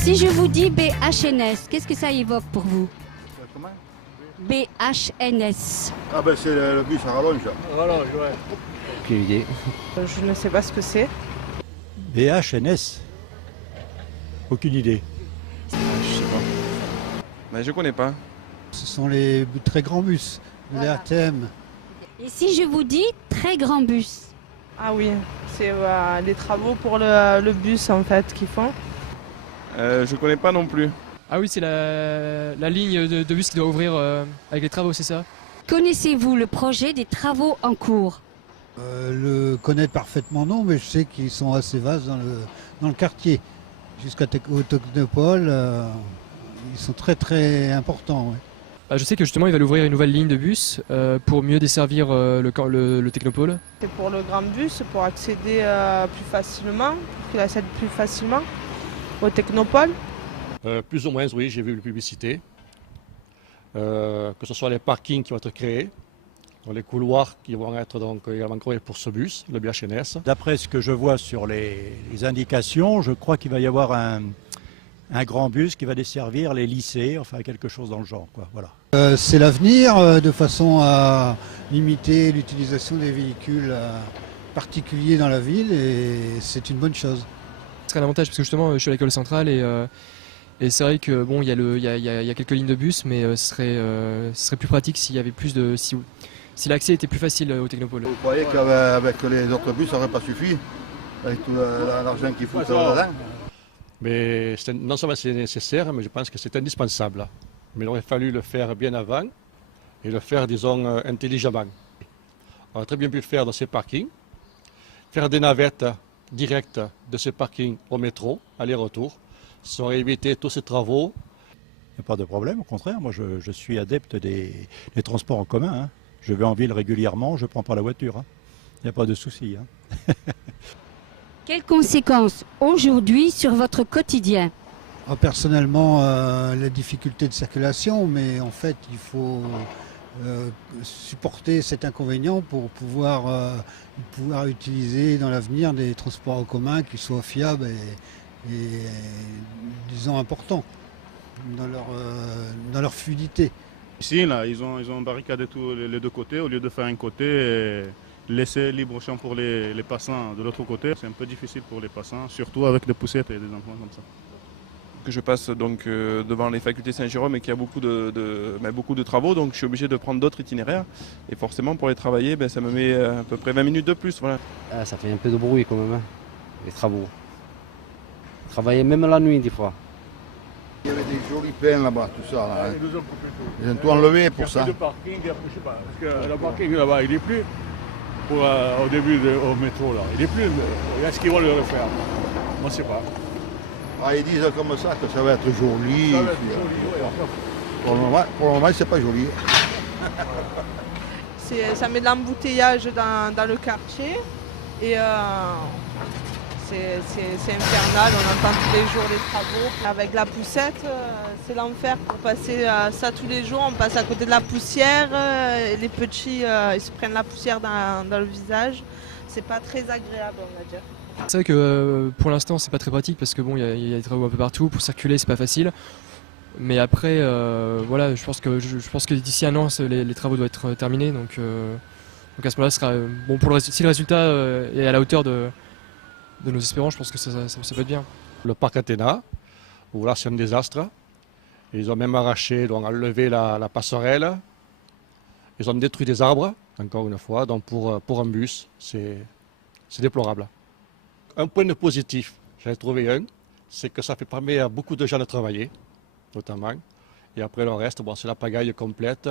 Si je vous dis BHNS, qu'est-ce que ça évoque pour vous? Comment? BHNS. Ah ben c'est le bus à rallonge. Rallonge, ouais. Aucune idée. Je ne sais pas ce que c'est. BHNS. Aucune idée. Je sais pas. Mais je connais pas. Ce sont les très grands bus, les ATM. Et si je vous dis très grand bus? Ah oui, c'est les travaux pour le bus en fait qu'ils font. Je connais pas non plus. Ah oui, c'est la ligne de bus qui doit ouvrir avec les travaux, c'est ça? Connaissez-vous le projet des travaux en cours? Le connaître parfaitement non, mais je sais qu'ils sont assez vastes dans le quartier. Jusqu'au Technopole, ils sont très très importants. Ouais. Bah, je sais que justement, ils veulent ouvrir une nouvelle ligne de bus pour mieux desservir le Technopole. C'est pour le grand bus, pour accéder plus facilement, pour qu'il accède plus facilement au Technopole. Plus ou moins, oui, j'ai vu la publicité. Que ce soit les parkings qui vont être créés, les couloirs qui vont être donc également créés pour ce bus, le BHNS. D'après ce que je vois sur les indications, je crois qu'il va y avoir un grand bus qui va desservir les lycées, enfin quelque chose dans le genre, quoi. Voilà. C'est l'avenir de façon à limiter l'utilisation des véhicules particuliers dans la ville et c'est une bonne chose. Ce serait un avantage parce que justement, je suis à l'école centrale et c'est vrai que bon, il y a quelques lignes de bus, mais ce serait plus pratique s'il y avait plus de si l'accès était plus facile au Technopole. Vous croyez qu'avec les autres bus ça n'aurait pas suffi? Avec tout l'argent qu'il faut dedans? Mais non seulement c'est nécessaire, mais je pense que c'est indispensable. Mais il aurait fallu le faire bien avant et le faire, disons, intelligemment. On aurait très bien pu le faire dans ces parkings, faire des navettes directes de ces parkings au métro, aller-retour. Ça aurait évité tous ces travaux. Il n'y a pas de problème, au contraire, moi je suis adepte des transports en commun. Hein. Je vais en ville régulièrement, je ne prends pas la voiture. Hein. Il n'y a pas de souci. Hein. Quelles conséquences aujourd'hui sur votre quotidien? Personnellement, la difficulté de circulation, mais en fait, il faut supporter cet inconvénient pour pouvoir utiliser dans l'avenir des transports en commun qui soient fiables et disons, importants dans leur fluidité. Ici, là, ils ont barricadé tous les deux côtés au lieu de faire un côté et laisser libre champ pour les passants de l'autre côté. C'est un peu difficile pour les passants, surtout avec des poussettes et des enfants comme ça. Que je passe donc devant les facultés Saint-Jérôme et qu'il y a beaucoup de travaux, donc je suis obligé de prendre d'autres itinéraires. Et forcément, pour les travailler, ça me met à peu près 20 minutes de plus. Voilà. Ah, ça fait un peu de bruit quand même, hein, les travaux. Travailler même la nuit des fois. Il y avait des jolis plaines là-bas, tout ça. Là, hein. Ils ont tout enlevé pour ça. Il y a plus de parking, je sais pas, parce que le parking là-bas, il n'est plus au début au métro là. Il n'est plus. Est-ce qu'ils vont le refaire? Moi, je ne sais pas. Ah, ils disent comme ça que ça va être joli. Ça va être joli, pour le moment, c'est pas joli. Ça met de l'embouteillage dans le quartier et c'est infernal, on entend tous les jours les travaux. Avec la poussette, c'est l'enfer pour passer ça tous les jours. On passe à côté de la poussière, les petits ils se prennent la poussière dans le visage. C'est pas très agréable, on va dire. C'est vrai que pour l'instant, c'est pas très pratique parce que bon, il y a des travaux un peu partout. Pour circuler, c'est pas facile. Mais après, voilà, je pense que d'ici un an, les travaux doivent être terminés. Donc à ce moment-là, ce sera bon si le résultat est à la hauteur de nos espérances, je pense que ça peut être bien. Le parc Athéna, où là c'est un désastre. Ils ont même arraché, donc enlevé la passerelle. Ils ont détruit des arbres, encore une fois. Donc pour un bus, c'est déplorable. Un point de positif, j'en ai trouvé un, c'est que ça permet à beaucoup de gens de travailler, notamment. Et après le reste, bon, c'est la pagaille complète.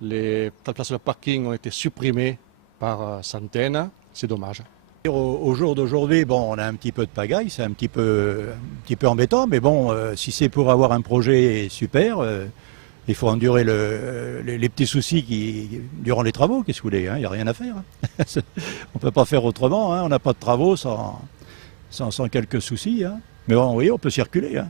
Les places de parking ont été supprimées par centaines. C'est dommage. Au jour d'aujourd'hui, bon, on a un petit peu de pagaille, c'est un petit peu embêtant, mais bon, si c'est pour avoir un projet super, il faut endurer les petits soucis durant les travaux, qu'est-ce que vous voulez, il n'y a rien à faire. Hein. On ne peut pas faire autrement, hein, on n'a pas de travaux sans quelques soucis. Hein. Mais bon, oui, on peut circuler. Hein.